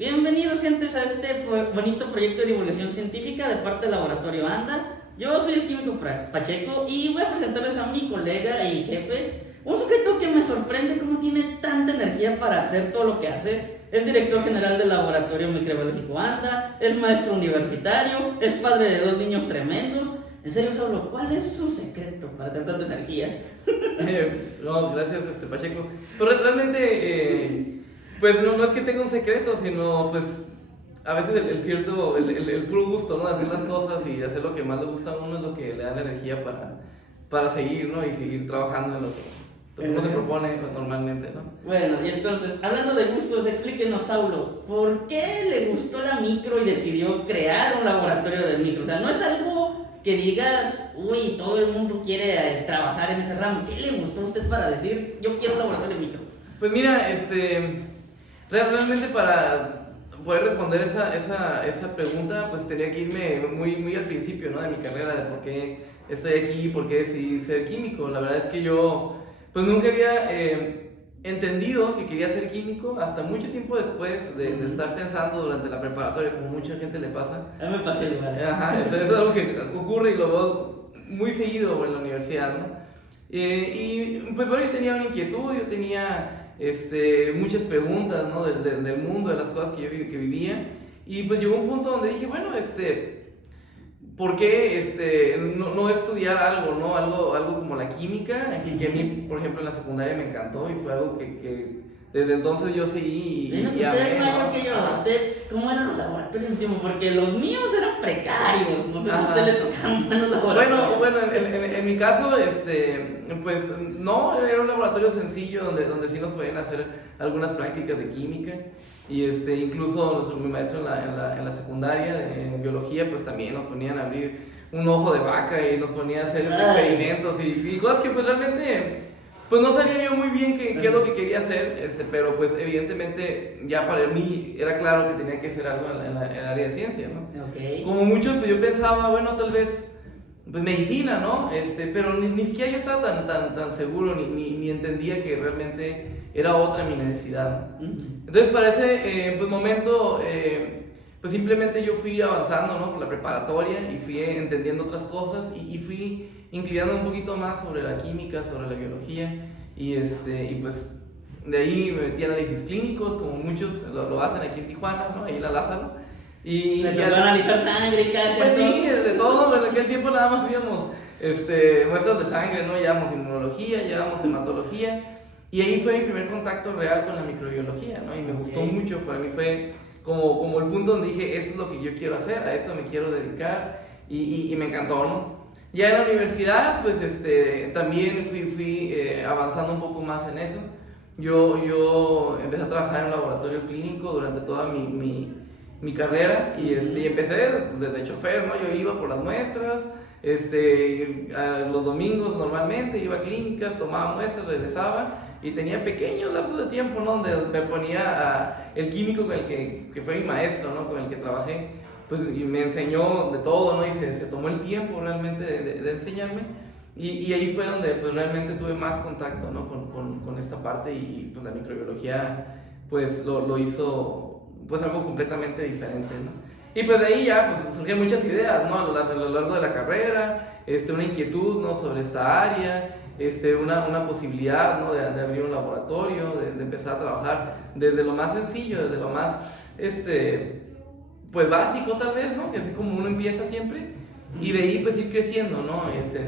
Bienvenidos, gentes, a este bonito proyecto de divulgación científica de parte del Laboratorio ANDA. Yo soy el químico Pacheco y voy a presentarles a mi colega y jefe, un sujeto que me sorprende cómo tiene tanta energía para hacer todo lo que hace. Es director general del Laboratorio Microbiológico ANDA, es maestro universitario, es padre de 2 niños tremendos. En serio, Saulo, ¿cuál es su secreto para tener tanta energía? No, gracias, Pacheco. Pero realmente, pues no es que tenga un secreto, sino pues a veces el puro gusto, ¿no? De hacer las cosas y hacer lo que más le gusta a uno es lo que le da la energía para seguir, ¿no? Y seguir trabajando en lo que uno se propone normalmente, ¿no? Bueno, y entonces, hablando de gustos, explíquenos, Saulo, ¿por qué le gustó la micro y decidió crear un laboratorio de micro? O sea, no es algo que digas, uy, todo el mundo quiere trabajar en ese ramo. ¿Qué le gustó a usted para decir, yo quiero un laboratorio de micro? Pues mira, realmente para poder responder esa pregunta, pues tenía que irme muy al principio, ¿no? De mi carrera, de por qué estoy aquí, por qué decidí ser químico. La verdad es que yo, pues nunca había entendido que quería ser químico hasta mucho tiempo después de estar pensando durante la preparatoria, como mucha gente le pasa. A mí me pasó igual. Ajá, eso es algo que ocurre y lo veo muy seguido en la universidad, ¿no? Y pues bueno, yo tenía una inquietud, yo tenía muchas preguntas, ¿no? del mundo, de las cosas que vivía, y pues llegó un punto donde dije, bueno, ¿por qué no estudiar algo, ¿no? Algo como la química, que a mí, por ejemplo, en la secundaria me encantó y fue algo que desde entonces yo seguí Bueno, y usted amé, es mayor ¿no? que yo. ¿Usted cómo eran los laboratorios en tiempo? Porque los míos eran precarios. No sé si a usted le tocaban buenos laboratorios. Bueno, en mi caso, pues no, era un laboratorio sencillo donde sí nos podían hacer algunas prácticas de química. Y incluso mi maestro en la secundaria, en biología, pues también nos ponían a abrir un ojo de vaca y nos ponían a hacer experimentos y cosas que pues realmente, pues no sabía yo muy bien qué es lo que quería hacer, pero pues evidentemente ya para mí era claro que tenía que hacer algo en el área de ciencia, ¿no? Okay. Como muchos, pues yo pensaba, bueno, tal vez pues medicina, ¿no? Pero ni siquiera yo estaba tan seguro, ni entendía que realmente era otra mi necesidad, ¿no? Entonces para ese pues, momento, pues simplemente yo fui avanzando, ¿no? Por la preparatoria y fui entendiendo otras cosas y fui inclinando un poquito más sobre la química, sobre la biología y pues de ahí me metí a análisis clínicos, como muchos lo hacen aquí en Tijuana, ¿no? Ahí en la Lázaro. Y me tocó analizar sangre, cada pues sí, de todo, en aquel tiempo nada más íbamos muestras de sangre, ¿no? Llevamos inmunología, llevamos hematología, y ahí fue mi primer contacto real con la microbiología, ¿no? Y me gustó mucho, para mí fue como el punto donde dije, esto es lo que yo quiero hacer, a esto me quiero dedicar, y me encantó, ¿no? Ya en la universidad, pues también fui avanzando un poco más en eso. Yo empecé a trabajar en un laboratorio clínico durante toda mi carrera y empecé desde chofer, ¿no? Yo iba por las muestras, los domingos normalmente iba a clínicas, tomaba muestras, regresaba y tenía pequeños lapsos de tiempo, ¿no? Donde me ponía el químico con el que fue mi maestro, ¿no? Con el que trabajé, pues y me enseñó de todo, ¿no? Y se tomó el tiempo realmente de enseñarme y ahí fue donde pues realmente tuve más contacto, ¿no? Con esta parte y pues la microbiología pues lo hizo pues algo completamente diferente, ¿no? Y pues de ahí ya pues, surgieron muchas ideas, ¿no? A lo largo de la carrera, una inquietud, ¿no? Sobre esta área, una posibilidad, ¿no? De abrir un laboratorio, de empezar a trabajar desde lo más sencillo, desde lo más, pues básico tal vez, ¿no? Que así como uno empieza siempre, y de ahí pues ir creciendo, ¿no?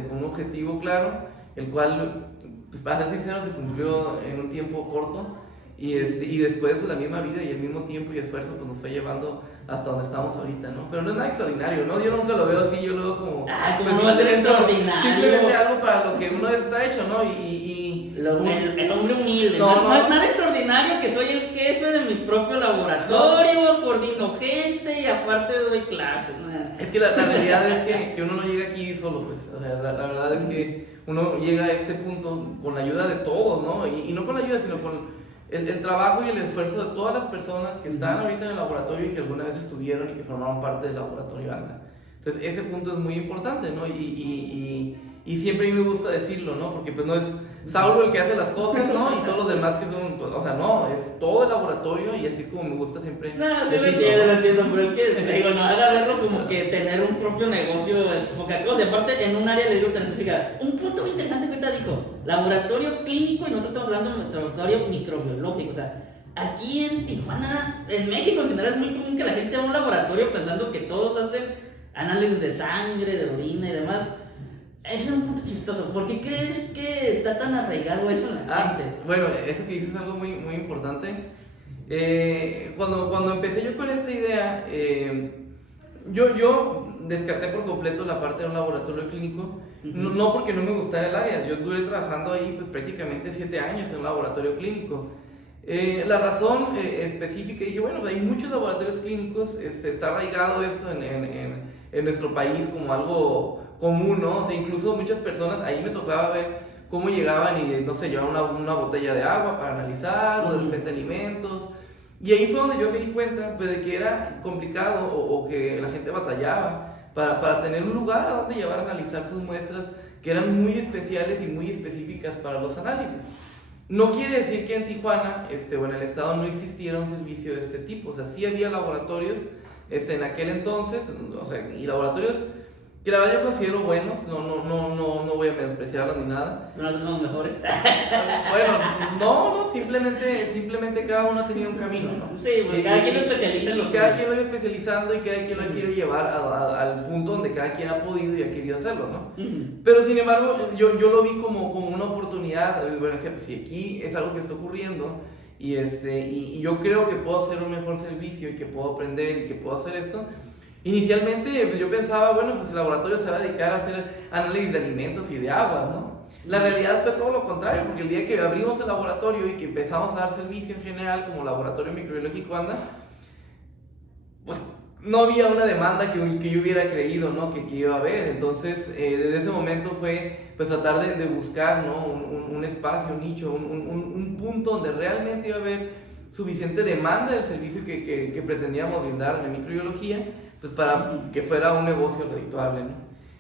Con un objetivo claro, el cual, pues para ser sincero, se cumplió en un tiempo corto. Y después pues, la misma vida y el mismo tiempo y esfuerzo pues, nos fue llevando hasta donde estamos ahorita, ¿no? Pero no es nada extraordinario, ¿no? Yo nunca lo veo así, yo lo veo como... ¿cómo va a ser extraordinario? Simplemente algo para lo que uno está hecho, ¿no? El hombre humilde, no es nada extraordinario que soy el jefe de mi propio laboratorio, coordino gente y aparte doy clases, ¿no? Es que la realidad es que uno no llega aquí solo, pues, o sea, la verdad es que uno llega a este punto con la ayuda de todos, ¿no? Y no con la ayuda, sino con el trabajo y el esfuerzo de todas las personas que están ahorita en el laboratorio y que alguna vez estuvieron y que formaron parte del laboratorio ANDA. Entonces ese punto es muy importante, ¿no? Y Y siempre a mí me gusta decirlo, ¿no? Porque pues no es Saulo el que hace las cosas, ¿no? Y todos los demás que son, pues, o sea, no, es todo el laboratorio y así es como me gusta siempre No, sí lo decirlo, entiendo, ¿no? lo entiendo, pero es que, te digo, no, haga verlo como que tener un propio negocio es poca cosa. Y aparte, en un área le digo, un punto muy interesante que ahorita dijo, laboratorio clínico, y nosotros estamos hablando de laboratorio microbiológico, o sea, aquí en Tijuana, en México en general es muy común que la gente va a un laboratorio pensando que todos hacen análisis de sangre, de orina y demás. Ese es un punto chistoso. ¿Por qué crees que está tan arraigado eso en la gente? Bueno, eso que dices es algo muy, muy importante. Cuando empecé yo con esta idea, yo descarté por completo la parte de un laboratorio clínico, no porque no me gustara el área. Yo duré trabajando ahí pues prácticamente 7 años en un laboratorio clínico. La razón específica, dije, bueno, hay muchos laboratorios clínicos, está arraigado esto en nuestro país como algo común, ¿no? O sea, incluso muchas personas, ahí me tocaba ver cómo llegaban y, no sé, llevaban una botella de agua para analizar, o de repente alimentos. Y ahí fue donde yo me di cuenta, pues, de que era complicado o que la gente batallaba para tener un lugar a donde llevar a analizar sus muestras que eran muy especiales y muy específicas para los análisis. No quiere decir que en Tijuana o en el estado no existiera un servicio de este tipo, o sea, sí había laboratorios en aquel entonces, o sea, y laboratorios que la verdad yo considero buenos, no voy a menospreciarlos ni nada. Pero nosotros somos mejores. Bueno, no, simplemente cada uno ha tenido un camino, ¿no? Sí, porque cada quien lo especializa en lo y cada quien lo ha ido especializando y cada quien lo quiere llevar al punto donde cada quien ha podido y ha querido hacerlo, ¿no? Pero sin embargo, yo lo vi como una oportunidad. Bueno, decía, pues si aquí es algo que está ocurriendo y yo creo que puedo hacer un mejor servicio y que puedo aprender y que puedo hacer esto. Inicialmente pues, yo pensaba, bueno, pues el laboratorio se va a dedicar a hacer análisis de alimentos y de agua, ¿no? La realidad fue todo lo contrario, porque el día que abrimos el laboratorio y que empezamos a dar servicio en general como laboratorio microbiológico ANDA, pues no había una demanda que yo hubiera creído, ¿no? que iba a haber. Entonces, desde ese momento fue pues tratar de buscar, ¿no? un espacio, un nicho, un punto donde realmente iba a haber suficiente demanda del servicio que pretendíamos brindar en microbiología, pues para que fuera un negocio redituable, ¿no?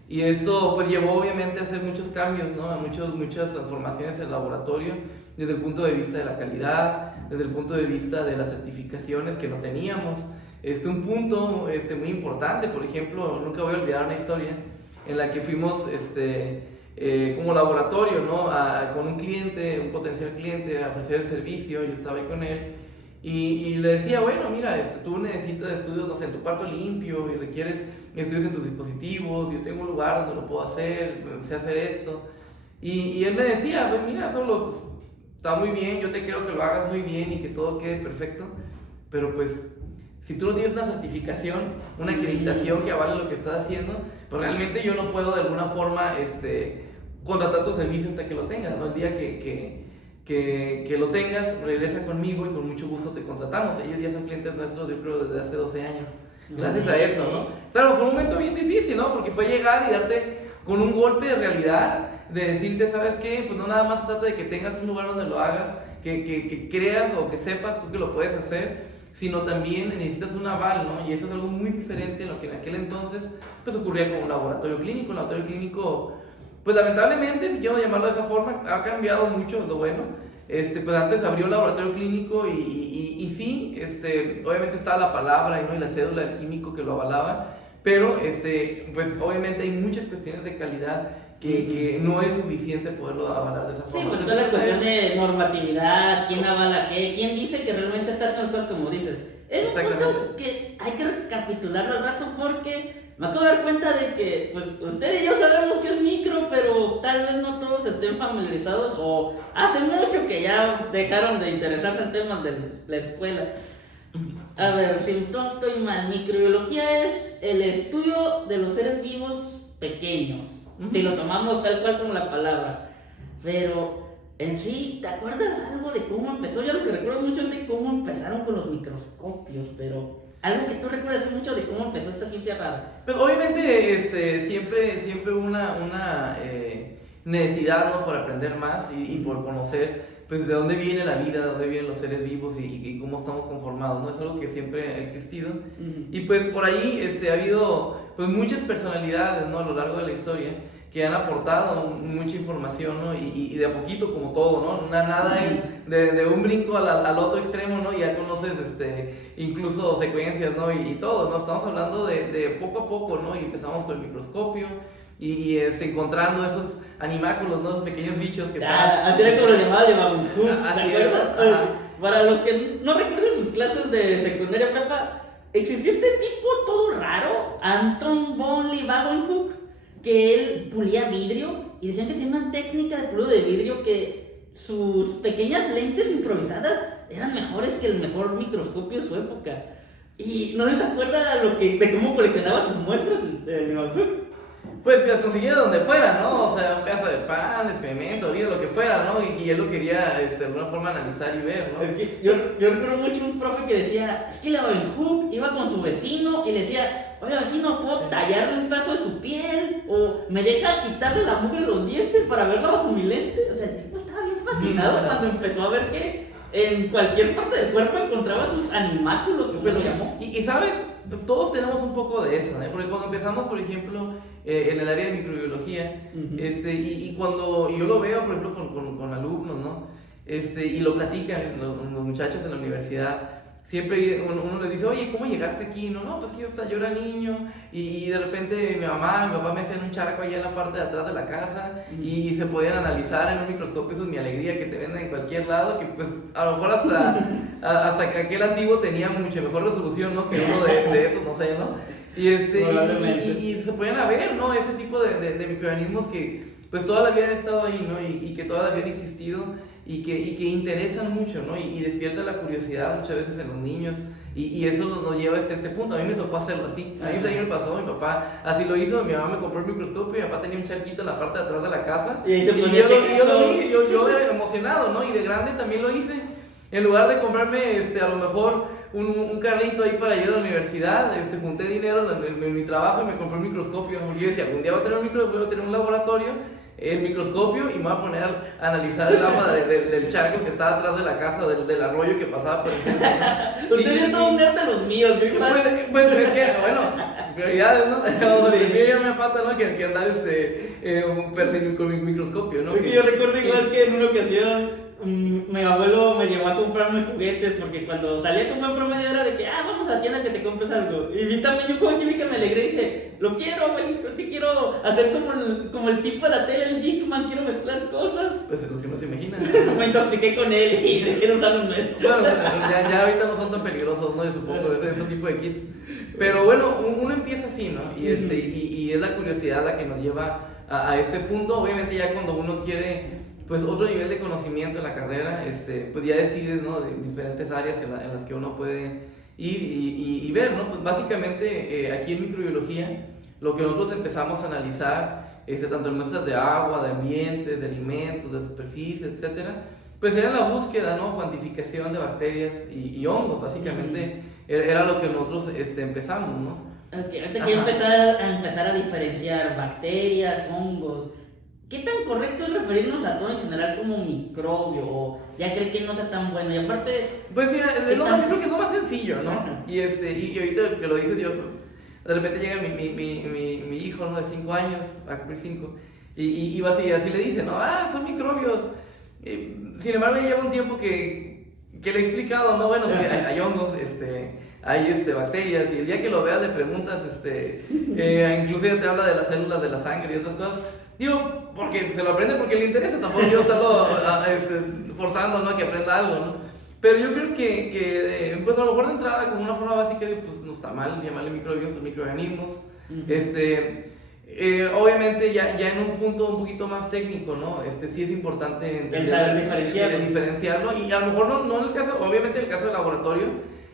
Y esto pues llevó obviamente a hacer muchos cambios, ¿no? A muchas transformaciones en el laboratorio, desde el punto de vista de la calidad, desde el punto de vista de las certificaciones que no teníamos. Un punto muy importante, por ejemplo, nunca voy a olvidar una historia en la que fuimos como laboratorio, ¿no? Con un cliente, un potencial cliente, a ofrecer el servicio. Yo estaba ahí con él y le decía, bueno, mira, tú necesitas estudios, no sé, en tu cuarto limpio y requieres estudios en tus dispositivos. Yo tengo un lugar donde lo puedo hacer, sé hacer esto. Y él me decía, pues mira, solo pues, está muy bien, yo te creo que lo hagas muy bien y que todo quede perfecto, pero pues si tú no tienes una certificación, una acreditación que avale lo que estás haciendo, pues realmente yo no puedo de alguna forma contratar tu servicio hasta que lo tengas, ¿no? El día que lo tengas, regresa conmigo y con mucho gusto te contratamos. Ellos ya son clientes nuestros, yo creo, desde hace 12 años, gracias a eso, ¿no? Claro, fue un momento bien difícil, ¿no? Porque fue llegar y darte con un golpe de realidad, de decirte, ¿sabes qué? Pues no nada más trata de que tengas un lugar donde lo hagas, que creas o que sepas tú que lo puedes hacer, sino también necesitas un aval, ¿no? Y eso es algo muy diferente a lo que en aquel entonces pues ocurría con un laboratorio clínico. Un laboratorio clínico, pues lamentablemente, si quiero llamarlo de esa forma, ha cambiado mucho, lo bueno. Pues antes abrió un laboratorio clínico y sí, obviamente estaba la palabra, ¿no? Y la cédula del químico que lo avalaba, pero pues obviamente hay muchas cuestiones de calidad que no es suficiente poderlo avalar de esa forma. Sí, pues toda la cuestión de normatividad, quién avala qué, quién dice que realmente está haciendo las cosas como dices. Es un punto que hay que recapitularlo al rato porque me acabo de dar cuenta de que pues usted y yo sabemos que es micro, pero tal vez no todos estén familiarizados o hace mucho que ya dejaron de interesarse en temas de la escuela. A ver, si no estoy mal, microbiología es el estudio de los seres vivos pequeños. Si lo tomamos tal cual como la palabra. Pero en sí, ¿te acuerdas algo de cómo empezó? Yo lo que recuerdo mucho es de cómo empezaron con los microscopios, pero algo que tú recuerdas mucho de cómo empezó esta ciencia rara. Pues obviamente siempre una necesidad, ¿no? Por aprender más y por conocer pues de dónde viene la vida, de dónde vienen los seres vivos y cómo estamos conformados, ¿no? Es algo que siempre ha existido. Y pues por ahí ha habido pues muchas personalidades, ¿no? A lo largo de la historia que han aportado mucha información, ¿no? Y de a poquito, como todo, ¿no? Nada es de un brinco al otro extremo, ¿no? Ya conoces incluso secuencias, ¿no? Y todo, ¿no? Estamos hablando de poco a poco, ¿no? Y empezamos con el microscopio y encontrando esos animáculos, ¿no? Esos pequeños bichos que así era como lo llamaba Leeuwenhoek, ¿te Así acuerdas? es, ajá. Para los que no recuerden sus clases de secundaria prepa, existió este tipo todo raro, Anton von Leeuwenhoek, que él pulía vidrio y decían que tenía una técnica de pulido de vidrio que sus pequeñas lentes improvisadas eran mejores que el mejor microscopio de su época. Y no se acuerda de cómo coleccionaba sus muestras de Leeuwenhoek. Pues que las conseguía de donde fuera, ¿no? O sea, un pedazo de pan, experimento, vida, lo que fuera, ¿no? Y él lo quería de alguna forma analizar y ver, ¿no? Es que yo recuerdo mucho un profe que decía, es que Leeuwenhoek iba con su vecino y le decía, oye vecino, ¿puedo tallarle un pedazo de su piel? O me deja quitarle la mugre de los dientes para verla bajo mi lente. O sea, el tipo estaba bien fascinado cuando empezó a ver que en cualquier parte del cuerpo encontraba sus animáculos, como se llamó. Y sabes, todos tenemos un poco de eso, ¿eh? Porque cuando empezamos, por ejemplo, en el área de microbiología, y cuando yo lo veo, por ejemplo, con alumnos, ¿no? Y lo platican los muchachos en la universidad, siempre uno les dice, oye, ¿cómo llegaste aquí? No, pues que yo era niño y de repente mi mamá, mi papá me hacían un charco allá en la parte de atrás de la casa y se podían analizar en un microscopio, eso es mi alegría, que te venden en cualquier lado, que pues a lo mejor hasta que aquel antiguo tenía mucha mejor resolución, ¿no? Que uno de esos, no sé, ¿no? Y se podían ver, ¿no? Ese tipo de microorganismos que pues toda la vida han estado ahí, ¿no? Y que toda la vida han existido y que interesan mucho, ¿no? Y despierta la curiosidad muchas veces en los niños y eso nos lleva hasta este punto. A mí me tocó hacerlo así, a mí también me pasó, mi papá así lo hizo, mi mamá me compró el microscopio, mi papá tenía un charquito en la parte de atrás de la casa y yo lo vi, yo era emocionado, ¿no? Y de grande también lo hice. En lugar de comprarme a lo mejor un carrito ahí para ir a la universidad, junté dinero en mi trabajo y me compré un microscopio. Yo decía, algún día voy a tener voy a tener un laboratorio, el microscopio, y me voy a poner a analizar el agua del charco que estaba atrás de la casa, del arroyo que pasaba por el centro, ¿no? Usted es todo un nerd de los míos, yo pues es que, bueno, prioridades, ¿no? Prefiero mi pata, ¿no? Que andar con mi microscopio, ¿no? Yo recuerdo igual que en una ocasión mi abuelo me llevó a comprarme juguetes porque cuando salía con buen promedio era de que, vamos a la tienda que te compres algo. Y vi también un juego de química, me alegré y dije, lo quiero, abuelito, es que quiero hacer como el tipo de la tele, el Big Man, quiero mezclar cosas. Pues es lo que no se imagina. Me intoxiqué con él y dejé de usar un mes. Bueno, ya ahorita no son tan peligrosos, ¿no? Yo supongo, ese tipo de kits. Pero bueno, uno empieza así, ¿no? Y es la curiosidad la que nos lleva a este punto. Obviamente ya cuando uno quiere pues otro nivel de conocimiento en la carrera, pues ya decides, ¿no? De diferentes áreas en las que uno puede ir y ver, ¿no? Pues básicamente aquí en microbiología lo que nosotros empezamos a analizar, tanto en muestras de agua, de ambientes, de alimentos, de superficie, etcétera, pues era la búsqueda, ¿no? Cuantificación de bacterias y hongos, básicamente era lo que nosotros empezamos, ¿no? Okay, ahorita quiero empezar a diferenciar bacterias, hongos. ¿Qué tan correcto es referirnos a todo en general como microbio? ¿O ya cree que no sea tan bueno? Y aparte... Pues mira, yo creo que es lo más sencillo, ¿no? Y ahorita que lo dices, yo, de repente llega mi hijo, ¿no? De 5 años, a cumplir 5, y va así le dice, ¿no? Son microbios. Sin embargo, ya lleva un tiempo que le he explicado, ¿no? Bueno, hay hongos, hay bacterias, y el día que lo veas le preguntas, inclusive te habla de las células de la sangre y otras cosas. Digo, porque se lo aprende porque le interesa, tampoco quiero estarlo forzando, ¿no? Que aprenda algo, ¿no? Pero yo creo que pues a lo mejor de entrada, como una forma básica, pues no está mal llamarle microbios o microorganismos. Obviamente ya en un punto un poquito más técnico, ¿no? Sí es importante diferenciarlo, y a lo mejor no en el caso, obviamente en el caso del laboratorio,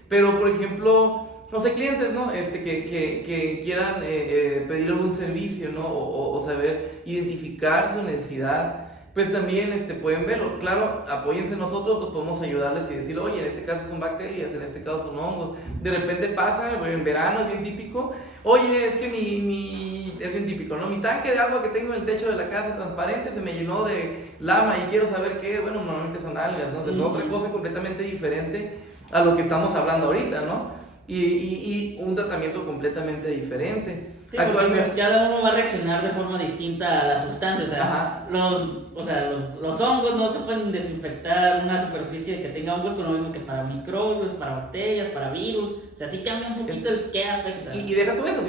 pero por ejemplo, no sé, clientes, ¿no? Que quieran pedir algún servicio, ¿no? O saber identificar su necesidad, pues también pueden verlo. Claro, apóyense nosotros, pues podemos ayudarles y decirle, oye, en este caso son bacterias, en este caso son hongos. De repente pasa, en verano es bien típico, oye, es que es bien típico, ¿no? Mi tanque de agua que tengo en el techo de la casa transparente se me llenó de lama y quiero saber qué. Bueno, normalmente son algas, ¿no? Entonces, otra cosa completamente diferente a lo que estamos hablando ahorita, ¿no? y un tratamiento completamente diferente. Sí, porque pues cada uno va a reaccionar de forma distinta a la sustancia. O sea, los hongos no se pueden desinfectar una superficie que tenga hongos con lo mismo que para microbios, para bacterias, para virus. O sea, sí cambia un poquito el qué afecta. Y deja tú eso,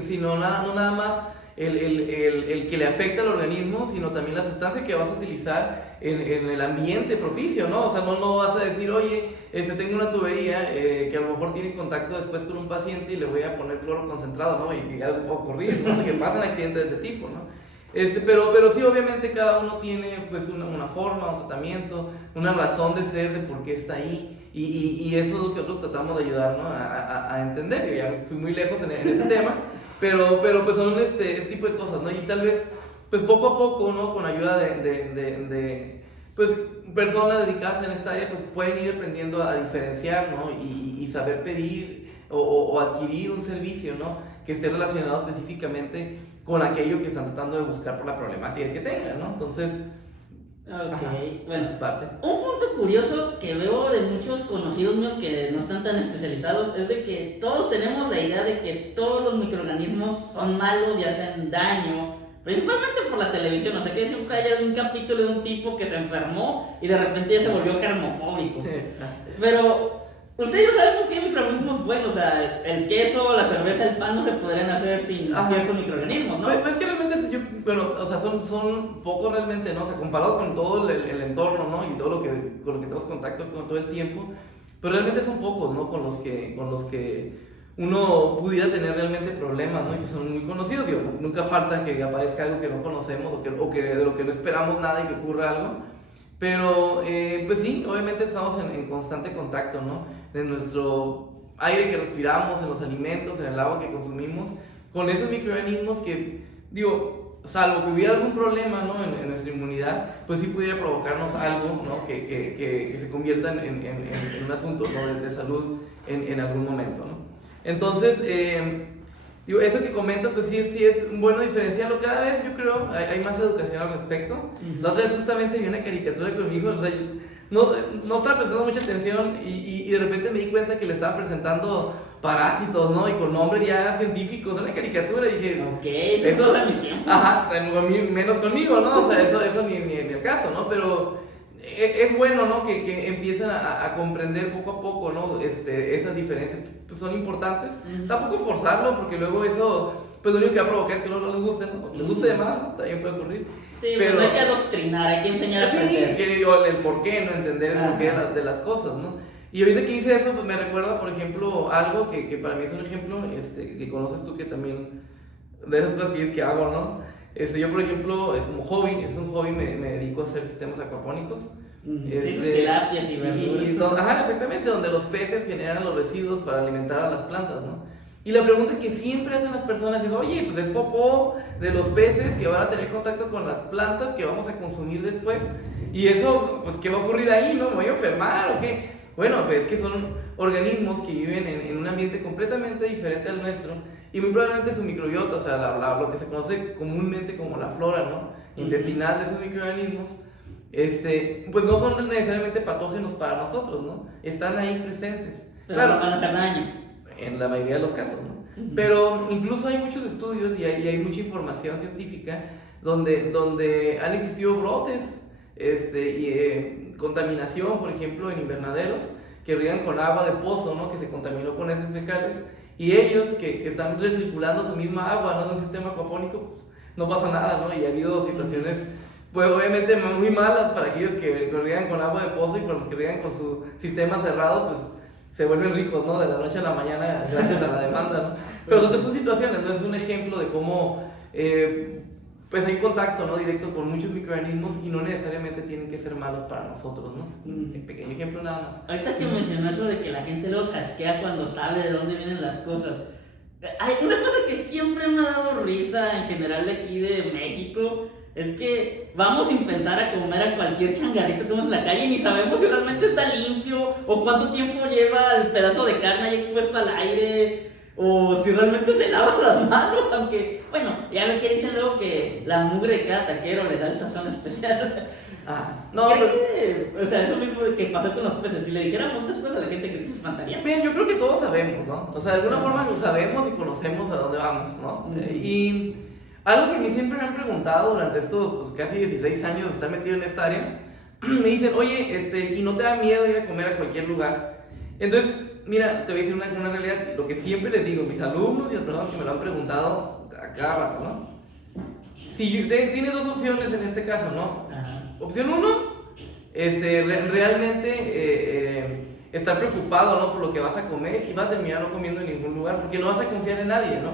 sino no nada más el que le afecta al organismo, sino también la sustancia que vas a utilizar en el ambiente propicio, ¿no? O sea, no vas a decir, oye, tengo una tubería que a lo mejor tiene contacto después con un paciente y le voy a poner cloro concentrado, ¿no? Y algo puede ocurrir, ¿no? Que pasan accidentes de ese tipo, ¿no? Pero sí, obviamente cada uno tiene pues una forma, un tratamiento, una razón de ser, de por qué está ahí. Y eso es lo que nosotros tratamos de ayudar, ¿no? a entender. Yo ya fui muy lejos en este tema, pero pues son este tipo de cosas, ¿no? Y tal vez, pues poco a poco, ¿no? Con ayuda de pues, personas dedicadas en esta área, pues pueden ir aprendiendo a diferenciar, ¿no? Y saber pedir o adquirir un servicio, ¿no? Que esté relacionado específicamente con aquello que están tratando de buscar por la problemática que tengan, ¿no? Entonces... Ok, bueno, es parte. Un punto curioso que veo de muchos conocidos míos que no están tan especializados es de que todos tenemos la idea de que todos los microorganismos son malos y hacen daño, principalmente por la televisión. O sea, que siempre hay algún capítulo de un tipo que se enfermó y de repente ya se volvió germofóbico. Sí. Pero ustedes ya sabemos que hay microorganismos buenos. O sea, el queso, la cerveza, el pan no se podrían hacer sin ciertos microorganismos, ¿no? Pues que realmente, o sea, son pocos realmente, ¿no? O sea, comparado con todo el entorno, ¿no? Y todo con lo que tenemos contacto con todo el tiempo, pero realmente son pocos, ¿no? Con los que uno pudiera tener realmente problemas, ¿no? Y que son muy conocidos. Digo, nunca falta que aparezca algo que no conocemos o que de lo que no esperamos nada y que ocurra algo. Pero, pues sí, obviamente estamos en constante contacto, ¿no? De nuestro aire que respiramos, en los alimentos, en el agua que consumimos, con esos microorganismos que, digo, salvo que hubiera algún problema, ¿no? en nuestra inmunidad, pues sí pudiera provocarnos algo, ¿no? que se convierta en un asunto, ¿no? de salud en algún momento, ¿no? Entonces, digo, eso que comentas, pues sí es bueno diferenciarlo. Cada vez yo creo hay más educación al respecto. La otra vez justamente vi una caricatura con mi hijo, o sea, no estaba prestando mucha atención y de repente me di cuenta que le estaban presentando parásitos, ¿no? Y con nombres ya científicos, una caricatura, y dije... Ok, eso es la misión. Ajá, menos conmigo, ¿no? O sea, eso ni el caso, ¿no? Pero es bueno, ¿no? Que empiecen a comprender poco a poco, ¿no? Esas diferencias que pues, son importantes. Tampoco forzarlo, porque luego eso, pues lo único que va a provocar es que no les guste, ¿no? Les guste de más, ¿no? También puede ocurrir. Sí, pero hay que adoctrinar, hay que enseñar a aprender. El por qué, ¿no? Entender el porqué de las cosas, ¿no? Y ahorita que hice eso, pues me recuerda, por ejemplo, algo que para mí es un ejemplo, que conoces tú, que también, de esas cosas que hago, ¿no? Yo, por ejemplo, como hobby, es un hobby, me dedico a hacer sistemas acuapónicos. Terapias y verduras. Ajá, exactamente, donde los peces generan los residuos para alimentar a las plantas, ¿no? Y la pregunta que siempre hacen las personas es, oye, pues es popó de los peces que van a tener contacto con las plantas que vamos a consumir después. Y eso, pues, ¿qué va a ocurrir ahí, no? ¿Me voy a enfermar o qué? Bueno, pues es que son organismos que viven en un ambiente completamente diferente al nuestro y muy probablemente su microbiota, o sea, lo que se conoce comúnmente como la flora, ¿no? Intestinal de esos microorganismos, pues no son necesariamente patógenos para nosotros, ¿no? Están ahí presentes. Pero claro, no van a hacer daño. En la mayoría de los casos, ¿no? Pero incluso hay muchos estudios y hay mucha información científica donde han existido brotes y contaminación, por ejemplo, en invernaderos que riegan con agua de pozo, ¿no? Que se contaminó con heces fecales, y ellos que están recirculando su misma agua, ¿no? En un sistema acuapónico, pues, no pasa nada, ¿no? Y ha habido situaciones, pues obviamente muy malas para aquellos que riegan con agua de pozo, y con los que riegan con su sistema cerrado, pues se vuelven ricos, ¿no? De la noche a la mañana gracias a la demanda, ¿no? Pero son situaciones, ¿no? Es un ejemplo de cómo pues hay contacto, ¿no? Directo con muchos microorganismos y no necesariamente tienen que ser malos para nosotros, ¿no? Un pequeño ejemplo nada más. Ahorita que mencionó eso de que la gente los asquea cuando sabe de dónde vienen las cosas. Hay una cosa que siempre me ha dado risa en general de aquí de México, es que vamos sin pensar a comer a cualquier changarrito que vemos en la calle y ni sabemos si realmente está limpio o cuánto tiempo lleva el pedazo de carne ahí expuesto al aire o si realmente se lava las manos, aunque, bueno, ya ven que dicen luego que la mugre de cada taquero le da el sazón especial. No, ¿Creen pero... que, o sea, eso mismo de que pasó con los peces, si le dijéramos estas cosas a la gente que se espantaría? Bien, yo creo que todos sabemos, ¿no? O sea, de alguna forma lo sabemos y conocemos a dónde vamos, ¿no? Y algo que a mí siempre me han preguntado durante estos pues, casi 16 años de estar metido en esta área, me dicen, oye, ¿y no te da miedo ir a comer a cualquier lugar? Entonces, mira, te voy a decir una realidad, lo que siempre les digo a mis alumnos y a las personas que me lo han preguntado a cada rato, ¿no? Si tienes dos opciones en este caso, ¿no? Ajá. Opción uno, realmente estar preocupado, ¿no? Por lo que vas a comer y vas a terminar no comiendo en ningún lugar porque no vas a confiar en nadie, ¿no?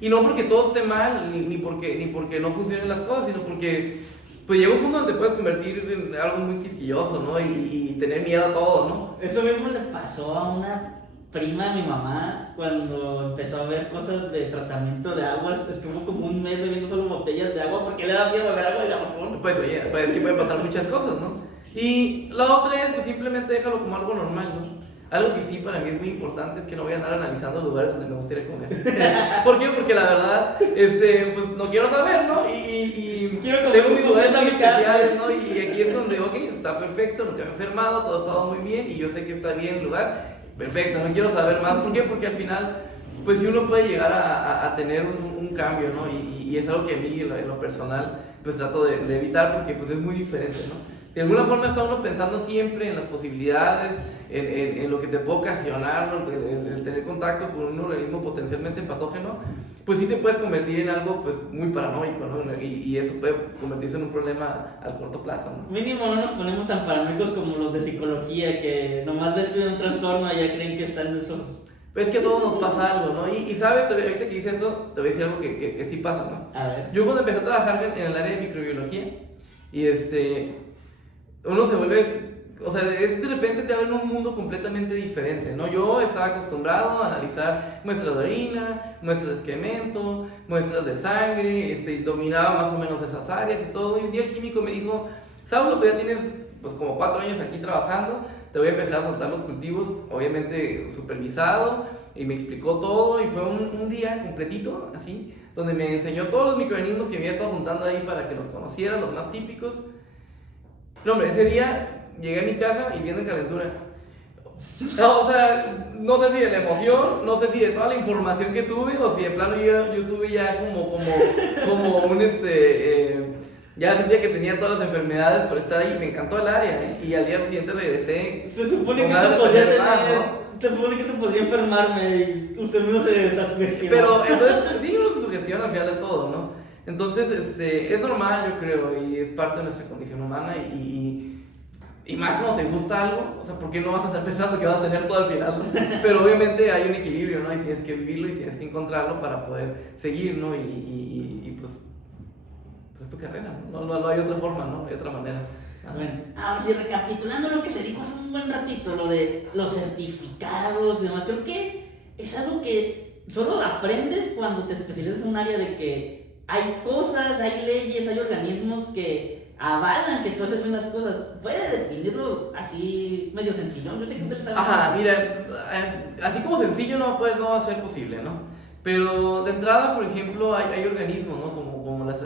Y no porque todo esté mal, ni porque no funcionen las cosas, sino porque pues llega un punto donde te puedes convertir en algo muy quisquilloso, ¿no? Y tener miedo a todo, ¿no? Eso mismo le pasó a una prima de mi mamá cuando empezó a ver cosas de tratamiento de aguas. Estuvo como un mes bebiendo solo botellas de agua porque le da miedo beber agua de Japón. Pues oye, pues es que pueden pasar muchas cosas, ¿no? Y la otra es, pues simplemente déjalo como algo normal, ¿no? Algo que sí para mí es muy importante es que no voy a andar analizando lugares donde me gustaría comer. ¿Por qué? Porque la verdad, pues no quiero saber, ¿no? Y Quiero tengo mis lugares comer muy especiales, ¿no? Y aquí es donde, ok, está perfecto, nunca me he enfermado, todo ha estado muy bien y yo sé que está bien el lugar. Perfecto, no quiero saber más. ¿Por qué? Porque al final, pues sí uno puede llegar a tener un cambio, ¿no? Y es algo que a mí, en lo personal, pues trato de evitar porque pues es muy diferente, ¿no? De alguna forma está uno pensando siempre en las posibilidades, en lo que te puede ocasionar, ¿no? el tener contacto con un organismo potencialmente patógeno, pues sí te puedes convertir en algo pues muy paranoico, ¿no? Y eso puede convertirse en un problema al corto plazo, ¿no? Mínimo no nos ponemos tan paranoicos como los de psicología que nomás describen un trastorno y ya creen que están en esos... Pues es que a todos nos pasa algo, ¿no? Y sabes, ahorita que dices eso, te voy a decir algo que sí pasa, ¿no? A ver. Yo cuando empecé a trabajar en el área de microbiología, y uno se vuelve, o sea, de repente te abre un mundo completamente diferente, ¿no? Yo estaba acostumbrado a analizar muestras de orina, muestras de excremento, muestras de sangre, dominaba más o menos esas áreas y todo, y un día el químico me dijo, Saulo, pues ya tienes pues como 4 años aquí trabajando, te voy a empezar a soltar los cultivos, obviamente supervisado, y me explicó todo, y fue un día completito, así, donde me enseñó todos los microorganismos que me había estado juntando ahí para que los conociera, los más típicos. No, hombre, ese día llegué a mi casa y viendo en calentura. No, o sea, no sé si de la emoción, no sé si de toda la información que tuve, o si de plano yo tuve ya como un ya sentía que tenía todas las enfermedades por estar ahí. Me encantó el área, ¿eh? Y al día siguiente regresé. Se supone con que ganas esto de podría aprender tener... más, ¿no? Se supone que esto podría enfermarme y usted mismo se sugestiona. Pero entonces, sí, uno se sugestiona al final de todo, ¿no? Entonces, es normal, yo creo, y es parte de nuestra condición humana y más cuando te gusta algo, o sea, ¿por qué no vas a estar pensando que vas a tener todo al final, ¿no? Pero obviamente hay un equilibrio, ¿no? Y tienes que vivirlo y tienes que encontrarlo para poder seguir, ¿no? Y pues es tu carrera, ¿no? No hay otra forma, ¿no? Hay otra manera. Bueno, ahora sí, recapitulando lo que se dijo hace un buen ratito, lo de los certificados y demás, creo que es algo que solo aprendes cuando te especializas en un área de que hay cosas, hay leyes, hay organismos que avalan que tú haces bien las cosas. Puede definirlo así medio sencillo, yo sé que usted sabe. Ajá, mira, así como sencillo no, pues, no va a ser posible, ¿no? Pero de entrada, por ejemplo, hay organismos, ¿no? Como las,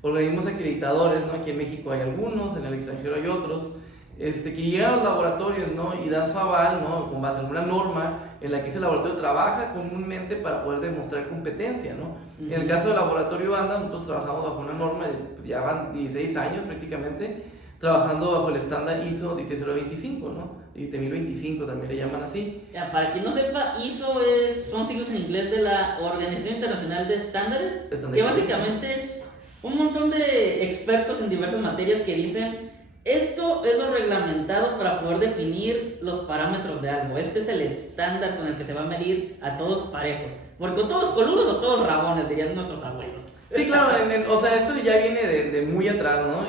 organismos acreditadores, ¿no? Aquí en México hay algunos, en el extranjero hay otros, que llegan a los laboratorios, ¿no? Y dan su aval, ¿no? Con base en una norma en la que ese laboratorio trabaja comúnmente para poder demostrar competencia, ¿no? En el caso del laboratorio ANDA, nosotros trabajamos bajo una norma de, pues, ya van 16 años prácticamente, trabajando bajo el estándar ISO 10025, ¿no? 10025 también le llaman así. Ya, para quien no sepa, ISO son siglos en inglés de la Organización Internacional de Estándares, que básicamente es un montón de expertos en diversas materias que dicen esto es lo reglamentado para poder definir los parámetros de algo. Este es el estándar con el que se va a medir a todos parejos. Porque o todos coludos o todos rabones, dirían nuestros abuelos. Sí, claro, o sea, esto ya viene de muy atrás, ¿no?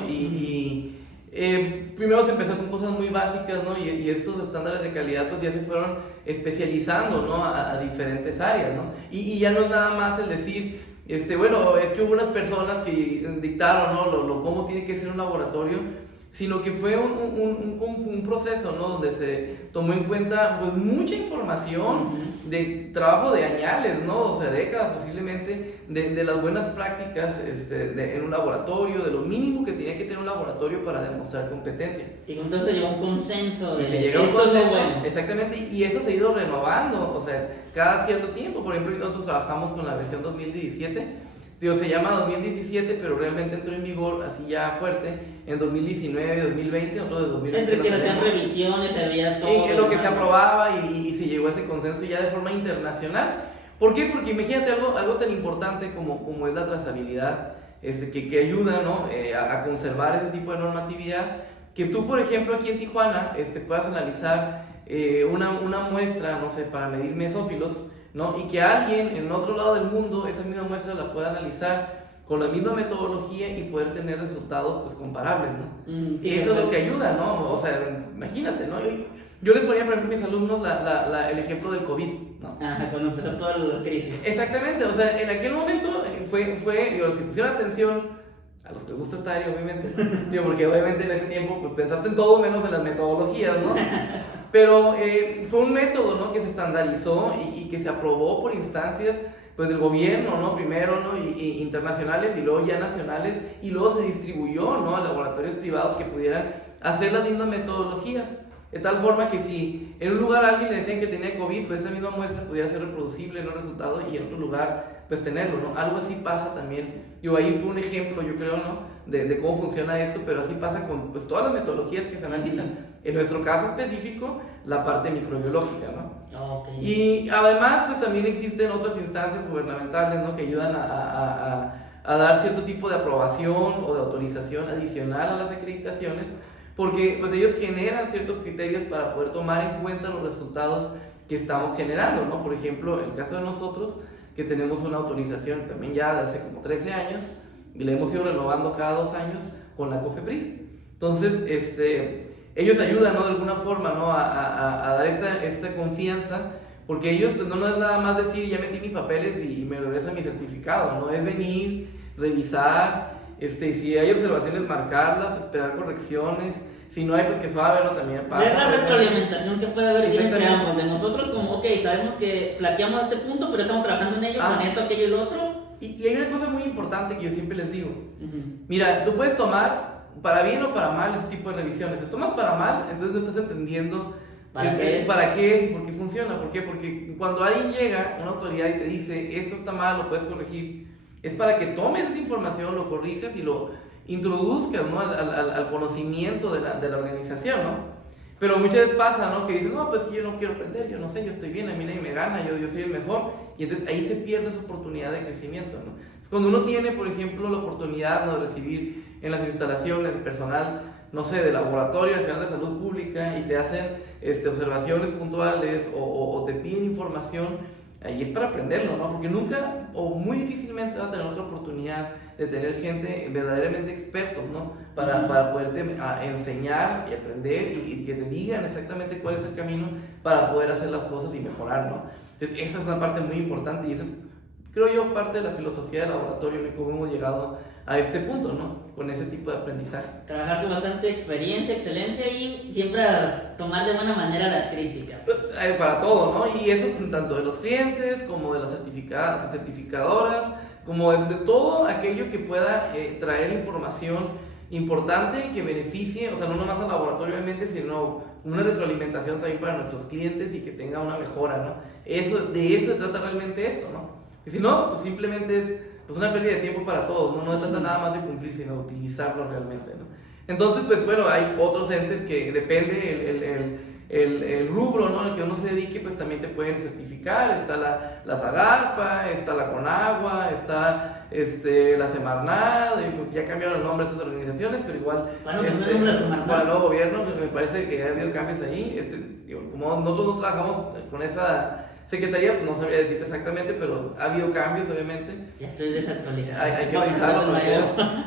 Primero se empezó con cosas muy básicas, ¿no? Y estos estándares de calidad pues ya se fueron especializando, ¿no? A diferentes áreas, ¿no? Y ya no es nada más el decir, bueno, es que hubo unas personas que dictaron, ¿no? Cómo tiene que ser un laboratorio, sino que fue un proceso, ¿no? Donde se tomó en cuenta pues mucha información de trabajo de añales, ¿no? O sea, décadas posiblemente, de las buenas prácticas en un laboratorio, de lo mínimo que tenía que tener un laboratorio para demostrar competencia. Y entonces se llegó a un consenso de Y se llegó a un esto es lo consenso, bueno. exactamente, y eso se ha ido renovando, o sea, cada cierto tiempo. Por ejemplo, nosotros trabajamos con la versión 2017, digo, se llama 2017, pero realmente entró en vigor así ya fuerte en 2019, 2020, otro de 2020. Entre que hacían revisiones, se había todo. En lo que se aprobaba y se llegó a ese consenso ya de forma internacional. ¿Por qué? Porque imagínate algo tan importante como es la trazabilidad, que ayuda, ¿no? A conservar ese tipo de normatividad. Que tú, por ejemplo, aquí en Tijuana puedas analizar una muestra, no sé, para medir mesófilos, ¿no? Y que alguien en otro lado del mundo esa misma muestra la pueda analizar con la misma metodología y poder tener resultados pues comparables, ¿no? Y eso es lo que ayuda, ¿no? O sea, imagínate, ¿no? Yo les ponía, por ejemplo, a mis alumnos el ejemplo del COVID, ¿no? Ajá, cuando empezó toda la crisis. Exactamente, o sea, en aquel momento digo, si pusieron atención a los que les gusta estar ahí, obviamente, digo, porque obviamente en ese tiempo pues pensaste en todo menos en las metodologías, ¿no? Pero fue un método, ¿no? Que se estandarizó y que se aprobó por instancias pues del gobierno, ¿no? Primero, ¿no? Y internacionales y luego ya nacionales, y luego se distribuyó, ¿no? A laboratorios privados que pudieran hacer las mismas metodologías. De tal forma que si en un lugar a alguien le decían que tenía COVID, pues esa misma muestra podía ser reproducible en un resultado y en otro lugar pues tenerlo, ¿no? Algo así pasa también. Yo ahí fue un ejemplo, yo creo, ¿no? De cómo funciona esto, pero así pasa con pues todas las metodologías que se analizan. En nuestro caso específico, la parte microbiológica, ¿no? Okay. Y además, pues también existen otras instancias gubernamentales, ¿no? Que ayudan a dar cierto tipo de aprobación o de autorización adicional a las acreditaciones, porque pues ellos generan ciertos criterios para poder tomar en cuenta los resultados que estamos generando, ¿no? Por ejemplo, en el caso de nosotros, que tenemos una autorización también ya de hace como 13 años, y la hemos ido renovando cada 2 años con la COFEPRIS. Entonces, ellos ayudan, ¿no? De alguna forma, ¿no? A dar esta confianza, porque ellos pues no es nada más decir ya metí mis papeles y me regresan mi certificado, ¿no? Es venir, revisar, si hay observaciones marcarlas, esperar correcciones, si no hay pues que suave, ¿no? También pasa. Es la retroalimentación que puede haber entre ambos, de nosotros como, ok, sabemos que flaqueamos a este punto, pero estamos trabajando en ello, con esto, aquello y lo otro. Y hay una cosa muy importante que yo siempre les digo, mira, tú puedes tomar para bien o para mal ese tipo de revisiones. Si tomas para mal, entonces no estás entendiendo para qué es y por qué funciona. ¿Por qué? Porque cuando alguien llega, una autoridad, y te dice, esto está mal, lo puedes corregir, es para que tomes esa información, lo corrijas y lo introduzcas, ¿no? al conocimiento de la organización, ¿no? Pero muchas veces pasa, ¿no? Que dicen, no, pues que yo no quiero aprender, yo no sé, yo estoy bien, a mí nadie me gana, yo soy el mejor. Y entonces ahí se pierde esa oportunidad de crecimiento, ¿no? Entonces, cuando uno tiene, por ejemplo, la oportunidad, ¿no? De recibir en las instalaciones personal, no sé, de Laboratorio Nacional de Salud Pública, y te hacen observaciones puntuales o te piden información, ahí es para aprenderlo, ¿no? Porque nunca o muy difícilmente va a tener otra oportunidad de tener gente verdaderamente expertos, ¿no? Para poderte enseñar y aprender y que te digan exactamente cuál es el camino para poder hacer las cosas y mejorar, ¿no? Entonces esa es una parte muy importante y esa es, creo yo, parte de la filosofía del laboratorio y cómo hemos llegado a este punto, ¿no? Con ese tipo de aprendizaje. Trabajar con bastante experiencia, excelencia y siempre tomar de buena manera la crítica. Pues para todo, ¿no? Y eso tanto de los clientes como de las certificadoras, como de todo aquello que pueda traer información importante que beneficie, o sea, no nomás al laboratorio obviamente, sino una retroalimentación también para nuestros clientes y que tenga una mejora, ¿no? De eso se trata realmente esto, ¿no? Que si no, pues simplemente es pues una pérdida de tiempo para todos, ¿no? No se trata nada más de cumplir, sino de utilizarlo realmente, ¿no? Entonces, pues bueno, hay otros entes que depende el rubro, ¿no? Al que uno se dedique, pues también te pueden certificar. Está la Zagarpa, está la Conagua, está la Semarnat, ya cambiaron los nombres de esas organizaciones, pero igual bueno, para el nuevo gobierno, me parece que ha habido cambios ahí. Como nosotros no trabajamos con esa secretaría, pues no sabría decirte exactamente, pero ha habido cambios, obviamente. Ya estoy desactualizado. Hay que revisarlo.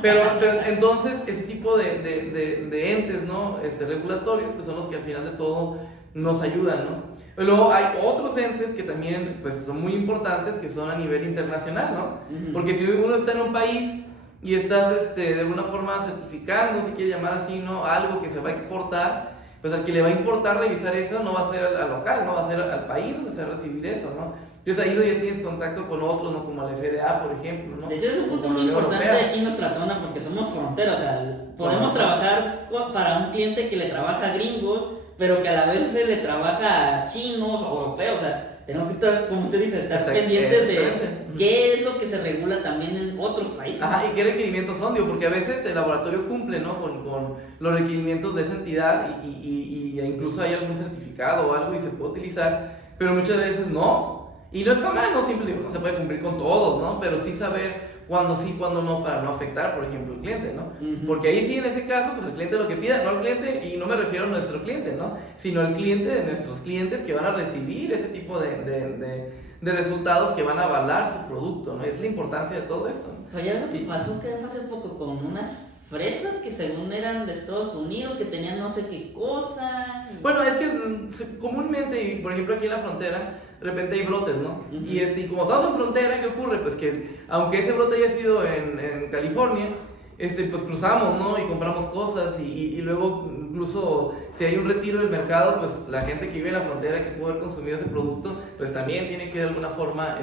Pero entonces, ese tipo de entes, ¿no? Regulatorios, pues son los que al final de todo nos ayudan, ¿no? Luego hay otros entes que también pues, son muy importantes, que son a nivel internacional, ¿no? Porque si uno está en un país y estás de alguna forma certificando, si quieres llamar así, ¿no? Algo que se va a exportar, pues al que le va a importar revisar eso no va a ser al local, no va a ser al país donde se va a recibir eso, ¿no? Entonces ahí ya tienes contacto con otros, ¿no? Como la FDA, por ejemplo, ¿no? De hecho, es un punto muy importante aquí en nuestra zona porque somos frontera, o sea, podemos trabajar para un cliente que le trabaja a gringos, pero que a la vez se le trabaja a chinos o europeos, o sea, tenemos que estar, como usted dice, estar pendientes de qué es lo que se regula también en otros países. Ajá, y qué requerimientos son, digo, porque a veces el laboratorio cumple, ¿no? Con los requerimientos de esa entidad y incluso hay algún certificado o algo y se puede utilizar, pero muchas veces no. Y no está mal, no, simplemente no se puede cumplir con todos, ¿no? Pero sí saber cuándo sí, cuándo no, para no afectar, por ejemplo, al cliente, ¿no? Porque ahí sí, en ese caso, pues el cliente lo que pida, no al cliente, y no me refiero a nuestro cliente, ¿no? Sino al cliente de nuestros clientes que van a recibir ese tipo de resultados que van a avalar su producto, ¿no? Es la importancia de todo esto, ¿no? Oye, algo que pasó que hace poco con unas fresas que según eran de Estados Unidos, que tenían no sé qué cosa. Bueno, es que comúnmente, y por ejemplo aquí en la frontera, de repente hay brotes, ¿no? Y como estamos en frontera, ¿qué ocurre? Pues que aunque ese brote haya sido en California, pues cruzamos, ¿no? Y compramos cosas y luego incluso si hay un retiro del mercado, pues la gente que vive en la frontera que puede haber consumido ese producto, pues también tiene que de alguna forma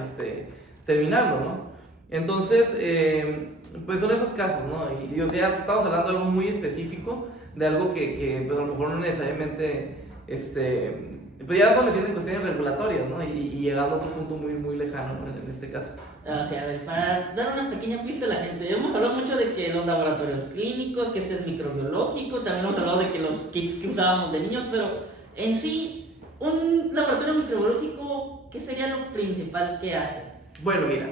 terminarlo, ¿no? Entonces, pues son esos casos, ¿no? Y o sea, estamos hablando de algo muy específico, de algo que pues a lo mejor no necesariamente, pues ya estamos metiendo en cuestiones regulatorias, ¿no? Y llegando a otro punto muy, muy lejano, ¿no? En este caso. Ok, a ver, para dar una pequeña pista a la gente, hemos hablado mucho de que los laboratorios clínicos, que este es microbiológico, también hemos hablado de que los kits que usábamos de niños, pero en sí, un laboratorio microbiológico, ¿qué sería lo principal que hace? Bueno, mira,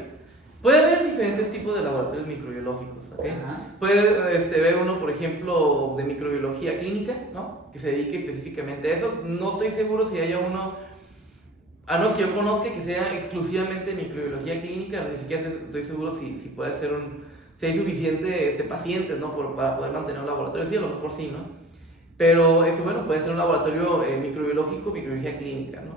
puede haber diferentes tipos de laboratorios microbiológicos, ¿ok? Ajá. Puede ver uno, por ejemplo, de microbiología clínica, ¿no? Que se dedique específicamente a eso. No estoy seguro si haya uno, a menos que yo conozca, que sea exclusivamente microbiología clínica, ni siquiera estoy seguro si puede ser si hay suficiente pacientes, ¿no? Para poder mantener un laboratorio. Sí, a lo mejor sí, ¿no? Pero, bueno, puede ser un laboratorio microbiológico, microbiología clínica, ¿no?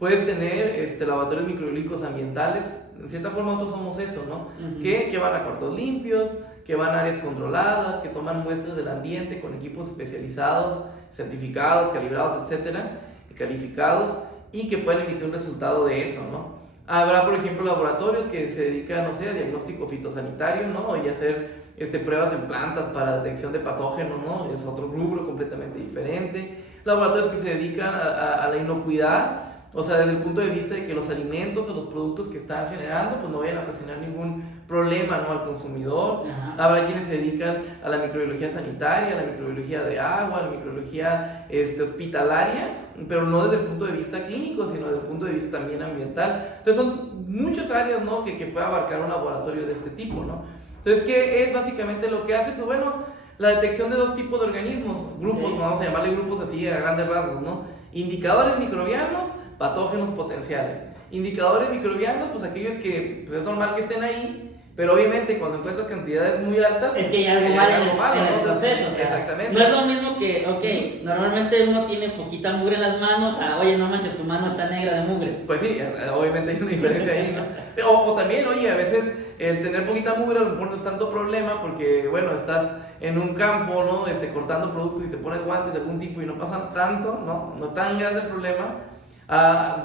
Puedes tener laboratorios microbiológicos ambientales, en cierta forma nosotros somos eso, ¿no? Que van a cuartos limpios, que van a áreas controladas, que toman muestras del ambiente con equipos especializados, certificados, calibrados, etcétera, calificados, y que pueden emitir un resultado de eso, ¿no? Habrá, por ejemplo, laboratorios que se dedican, no sé, a diagnóstico fitosanitario, ¿no? Y hacer pruebas en plantas para detección de patógenos, ¿no? Es otro rubro completamente diferente. Laboratorios que se dedican a la inocuidad, o sea, desde el punto de vista de que los alimentos o los productos que están generando pues no vayan a ocasionar ningún problema, ¿no? Al consumidor. Habrá quienes se dedican a la microbiología sanitaria, a la microbiología de agua, a la microbiología hospitalaria, pero no desde el punto de vista clínico, sino desde el punto de vista también ambiental. Entonces son muchas áreas, ¿no? que puede abarcar un laboratorio de este tipo, ¿no? Entonces, ¿qué es básicamente lo que hace? Pues bueno, la detección de dos tipos de organismos, grupos, vamos a llamarle grupos así a grandes rasgos, ¿no? Indicadores microbianos, patógenos potenciales. Indicadores microbianos, pues aquellos que pues es normal que estén ahí, pero obviamente cuando encuentras cantidades muy altas, es que hay algo mal en el proceso. O sea, exactamente. No es lo mismo que, ok, normalmente uno tiene poquita mugre en las manos, oye, no manches, tu mano está negra de mugre. Pues sí, obviamente hay una diferencia ahí, ¿no? O también, oye, a veces el tener poquita mugre a lo mejor no es tanto problema porque, bueno, estás en un campo, ¿no? Cortando productos y te pones guantes de algún tipo y no pasa tanto, ¿no? No es tan grande el problema.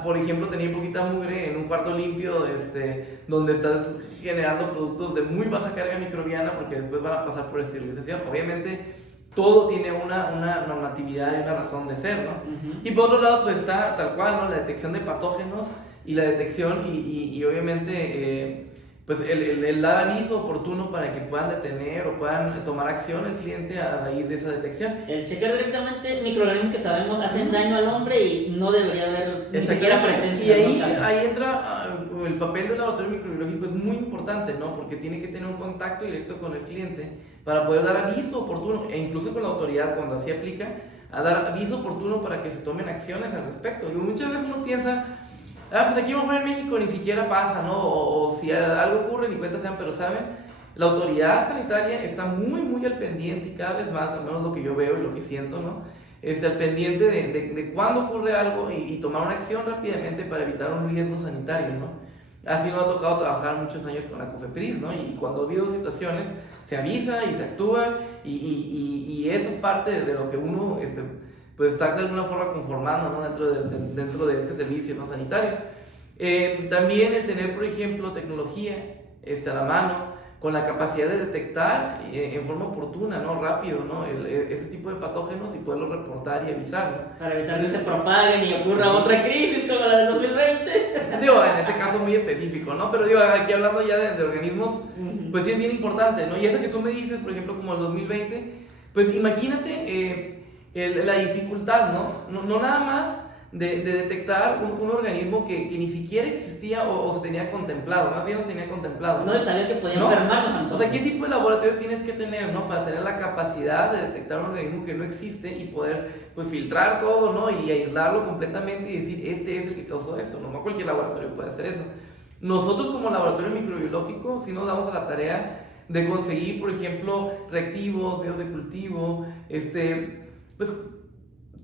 Por ejemplo, tenía poquita mugre en un cuarto limpio donde estás generando productos de muy baja carga microbiana porque después van a pasar por esterilización. Obviamente, todo tiene una normatividad y una razón de ser, ¿no? Y por otro lado, pues está tal cual, ¿no? La detección de patógenos y la detección y obviamente pues el dar aviso oportuno para que puedan detener o puedan tomar acción el cliente a raíz de esa detección. El checar directamente microorganismos que sabemos hacen daño al hombre y no debería haber ni siquiera presencia. Y ahí entra el papel del laboratorio microbiológico, es muy importante, ¿no? Porque tiene que tener un contacto directo con el cliente para poder dar aviso oportuno, e incluso con la autoridad cuando así aplica, a dar aviso oportuno para que se tomen acciones al respecto. Y muchas veces uno piensa, pues aquí mejor en México ni siquiera pasa, ¿no? O si algo ocurre, ni cuenta sean, pero saben, la autoridad sanitaria está muy, muy al pendiente y cada vez más, al menos lo que yo veo y lo que siento, ¿no? Al pendiente de cuándo ocurre algo y tomar una acción rápidamente para evitar un riesgo sanitario, ¿no? Así nos ha tocado trabajar muchos años con la COFEPRIS, ¿no? Y cuando ha habido situaciones, se avisa y se actúa, y eso es parte de lo que uno pues está de alguna forma conformando, ¿no? dentro de este servicio, ¿no? sanitario. También el tener, por ejemplo, tecnología a la mano, con la capacidad de detectar en forma oportuna, ¿no? rápido, ¿no? ese tipo de patógenos y poderlo reportar y avisar, ¿no? Para evitar que se propaguen y ocurra otra crisis como la del 2020. Digo, en este caso muy específico, ¿no? Pero digo, aquí hablando ya de organismos, pues sí es bien importante, ¿no? Y eso que tú me dices, por ejemplo, como el 2020, pues imagínate la dificultad, ¿no? No nada más de detectar un organismo que ni siquiera existía o se tenía contemplado, más bien no se tenía contemplado. No se sabía que podía ¿no? enfermarnos a nosotros. O sea, ¿qué tipo de laboratorio tienes que tener, ¿no? Para tener la capacidad de detectar un organismo que no existe y poder, pues, filtrar todo, ¿no? Y aislarlo completamente y decir, este es el que causó esto, ¿no? No cualquier laboratorio puede hacer eso. Nosotros como laboratorio microbiológico sí nos damos a la tarea de conseguir, por ejemplo, reactivos, medios de cultivo, pues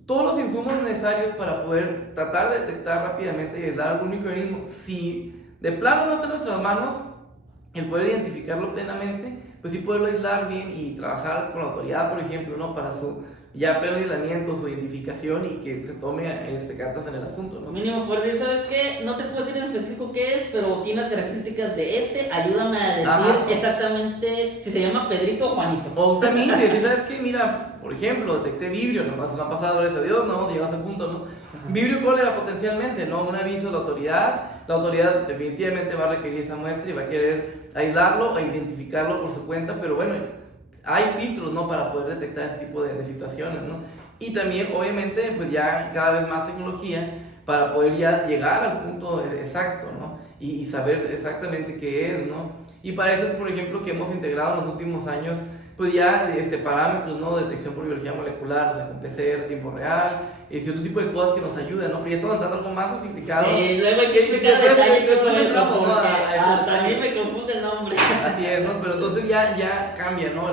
todos los insumos necesarios para poder tratar de detectar rápidamente y aislar algún microorganismo. Si de plano no está en nuestras manos el poder identificarlo plenamente, pues sí poderlo aislar bien y trabajar con la autoridad, por ejemplo, ¿no? Para su ya pleno aislamiento, su identificación y que se tome cartas en el asunto, ¿no? Mínimo poder decir, ¿sabes qué? No te puedo decir en específico qué es, pero tiene las características de ayúdame a decir Ajá. exactamente si se llama Pedrito o Juanito. O también si decir, ¿sabes qué? Mira, por ejemplo, detecté vibrio, no ha pasado, gracias a Dios, no hemos llegado a ese punto, ¿no? Vibrio cólera potencialmente, ¿no? Un aviso a la autoridad definitivamente va a requerir esa muestra y va a querer aislarlo e identificarlo por su cuenta, pero bueno, hay filtros, ¿no? Para poder detectar ese tipo de situaciones, ¿no? Y también, obviamente, pues ya cada vez más tecnología para poder ya llegar al punto exacto, ¿no? Y saber exactamente qué es, ¿no? Y para eso es, por ejemplo, que hemos integrado en los últimos años, pues ya parámetros, ¿no? De detección por biología molecular, o sea, con PCR, tiempo real, y otro tipo de cosas que nos ayudan, ¿no? Pero ya estamos entrando algo más sofisticado. Sí, luego hay que explicar detalles todo eso, entramos, ¿no? porque hasta a mí me confunde el nombre. Así es, ¿no? Pero entonces ya cambia, ¿no?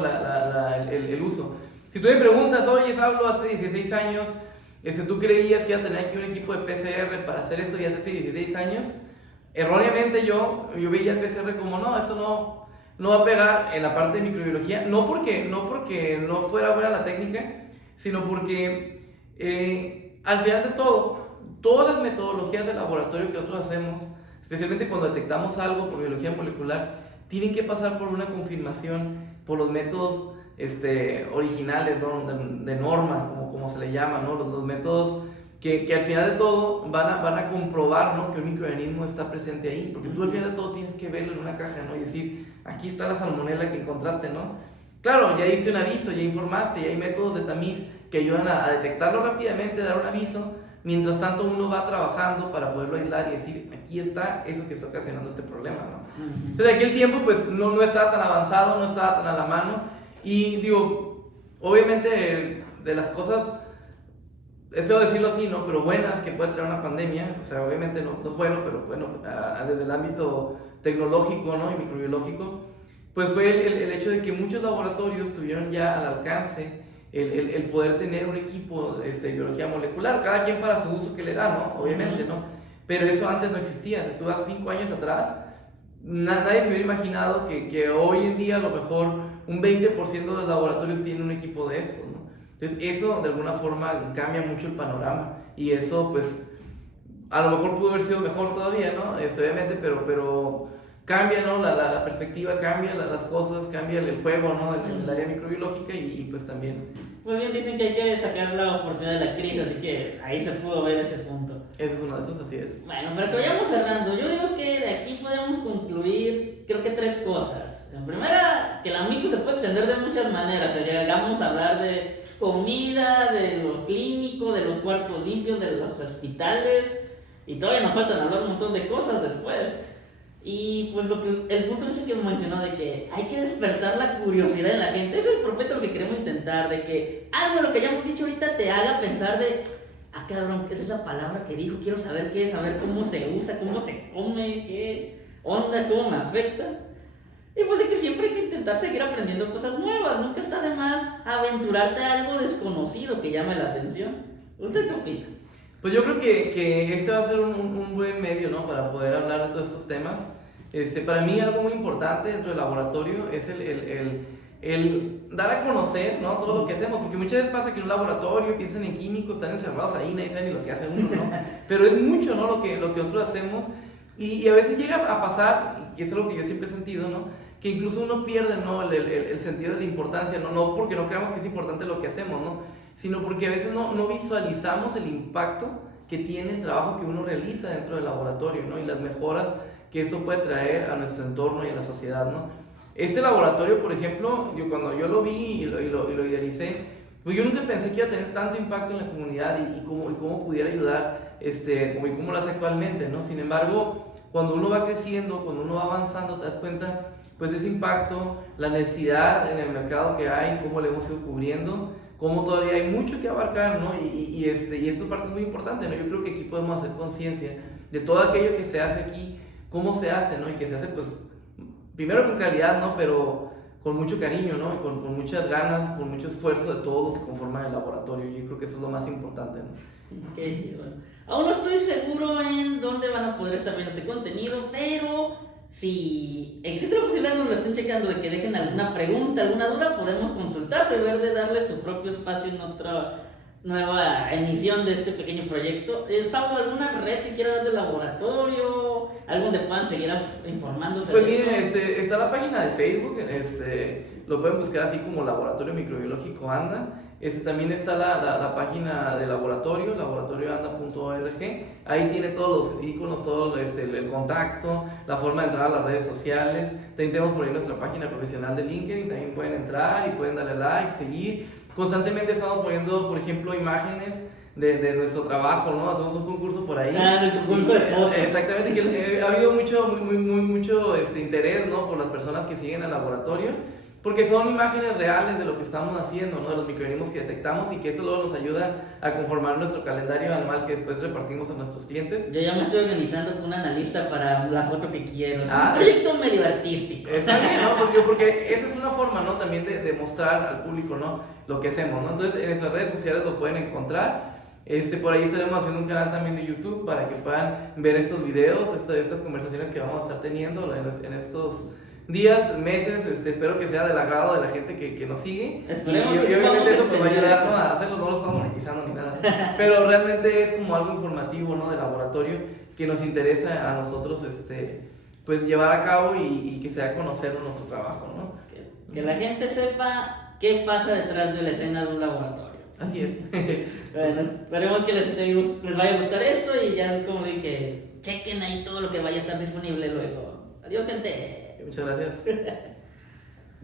El uso. Si tú me preguntas, oye, Pablo, hace 16 años, ¿tú creías que iba a tener aquí un equipo de PCR para hacer esto ya hace 16 años? Erróneamente yo veía el PCR como, no, esto no va a pegar en la parte de microbiología, no porque no fuera buena la técnica, sino porque al final de todo, todas las metodologías de laboratorio que nosotros hacemos, especialmente cuando detectamos algo por biología molecular, tienen que pasar por una confirmación por los métodos originales, ¿no? de norma, como se le llama, ¿no? los métodos que al final de todo van a comprobar, ¿no? Que un microorganismo está presente ahí, porque tú al final de todo tienes que verlo en una caja, ¿no? Y decir, aquí está la salmonela que encontraste, ¿no? Claro, ya diste un aviso, ya informaste, ya hay métodos de tamiz que ayudan a detectarlo rápidamente, dar un aviso, mientras tanto uno va trabajando para poderlo aislar y decir, aquí está eso que está ocasionando este problema, ¿no? Entonces aquel tiempo pues no estaba tan avanzado, no estaba tan a la mano, y digo, obviamente de las cosas, es feo decirlo así, ¿no? Pero buenas que puede traer una pandemia, o sea, obviamente no es bueno, pero bueno, desde el ámbito tecnológico, ¿no? Y microbiológico, pues fue el hecho de que muchos laboratorios tuvieron ya al alcance el poder tener un equipo de biología molecular, cada quien para su uso que le da, ¿no? Obviamente, ¿no? Pero eso antes no existía, si tú vas 5 años atrás, nadie se hubiera imaginado que hoy en día a lo mejor un 20% de los laboratorios tienen un equipo de estos, ¿no? Entonces eso de alguna forma cambia mucho el panorama y eso pues a lo mejor pudo haber sido mejor todavía, ¿no? Obviamente, pero cambia, ¿no? La perspectiva, cambia las cosas, cambia el juego, ¿no? En el área microbiológica y pues también... Pues bien dicen que hay que sacar la oportunidad de la crisis, así que ahí se pudo ver ese punto. Ese es uno de esos, así es. Bueno, pero que vayamos cerrando, yo digo que de aquí podemos concluir, creo que 3 cosas. En primera, que la micro se puede extender de muchas maneras, o sea, llegamos a hablar de comida, de lo clínico, de los cuartos limpios, de los hospitales, y todavía nos faltan hablar un montón de cosas después. Y pues el punto ese que mencionó de que hay que despertar la curiosidad en la gente, ese es el propósito lo que queremos intentar, de que algo de lo que ya hemos dicho ahorita te haga pensar de, cabrón, ¿qué es esa palabra que dijo? Quiero saber qué es, saber cómo se usa, cómo se come, qué onda, cómo me afecta. Y pues de que siempre hay que intentar seguir aprendiendo cosas nuevas, nunca está de más aventurarte a algo desconocido que llame la atención. ¿Usted qué opina? Pues yo creo que este va a ser un buen medio, ¿no? Para poder hablar de todos estos temas. Para mí algo muy importante dentro del laboratorio es el dar a conocer, ¿no? Todo lo que hacemos, porque muchas veces pasa que en un laboratorio piensan en químicos, están encerrados ahí, nadie sabe ni lo que hace uno, ¿no? Pero es mucho, ¿no? Lo que nosotros hacemos y a veces llega a pasar, y eso es lo que yo siempre he sentido, ¿no? Que incluso uno pierde, ¿no? el sentido de la importancia, no porque no creamos que es importante lo que hacemos, ¿no? Sino porque a veces no visualizamos el impacto que tiene el trabajo que uno realiza dentro del laboratorio, ¿no? Y las mejoras que esto puede traer a nuestro entorno y a la sociedad, ¿no? Este laboratorio, por ejemplo, cuando yo lo vi y lo idealicé, pues yo nunca pensé que iba a tener tanto impacto en la comunidad y cómo pudiera ayudar, como lo hace actualmente, ¿no? Sin embargo, cuando uno va creciendo, cuando uno va avanzando, te das cuenta, pues ese impacto, la necesidad en el mercado que hay, cómo le hemos ido cubriendo, cómo todavía hay mucho que abarcar, ¿no? Y esto parte es muy importante, ¿no? Yo creo que aquí podemos hacer conciencia de todo aquello que se hace aquí, cómo se hace, ¿no? Y que se hace, pues, primero con calidad, ¿no? Pero con mucho cariño, ¿no? Y con muchas ganas, con mucho esfuerzo de todo lo que conforma el laboratorio. Yo creo que eso es lo más importante, ¿no? Qué chido. Aún no estoy seguro en dónde van a poder estar viendo este contenido, pero si existe la posibilidad, nos lo estén checando, de que dejen alguna pregunta, alguna duda, podemos consultar, de ver de darle su propio espacio en otra nueva emisión de este pequeño proyecto. ¿Sabe alguna red que quiera dar del laboratorio? ¿Algo donde puedan seguir informándose? Pues miren, está la página de Facebook, lo pueden buscar así como Laboratorio Microbiológico ANDA. También está la página de laboratorio, laboratorioanda.org. Ahí tiene todos los iconos, todo el contacto, la forma de entrar a las redes sociales. También tenemos por ahí nuestra página profesional de LinkedIn, también pueden entrar y pueden darle like, seguir. Constantemente estamos poniendo, por ejemplo, imágenes de nuestro trabajo, ¿no? Hacemos un concurso por ahí. El concurso de fotos. Exactamente, que ha habido mucho interés, ¿no? Por las personas que siguen al laboratorio, porque son imágenes reales de lo que estamos haciendo, ¿no? De los microorganismos que detectamos, y que esto luego nos ayuda a conformar nuestro calendario anual que después repartimos a nuestros clientes. Yo ya me estoy organizando con un analista para la foto que quiero. Es un proyecto proyecto medio artístico. Está bien, ¿no? Porque esa es una forma, ¿no? También de mostrar al público, ¿no? Lo que hacemos, ¿no? Entonces, en nuestras redes sociales lo pueden encontrar. Por ahí estaremos haciendo un canal también de YouTube para que puedan ver estos videos, estas conversaciones que vamos a estar teniendo en estos días, meses. Espero que sea del agrado de la gente que nos sigue. Esperemos y que obviamente eso nos va a ayudar, esto. ¿no? A hacerlo, no lo estamos monetizando ni nada. Pero realmente es como algo informativo, ¿no? De laboratorio que nos interesa a nosotros, pues llevar a cabo y que sea conocer nuestro trabajo, ¿no? Que la gente sepa qué pasa detrás de la escena de un laboratorio. Así es. Bueno, esperemos que les vaya a gustar esto, y ya es como dije, chequen ahí todo lo que vaya a estar disponible luego. Adiós, gente. Muchas gracias.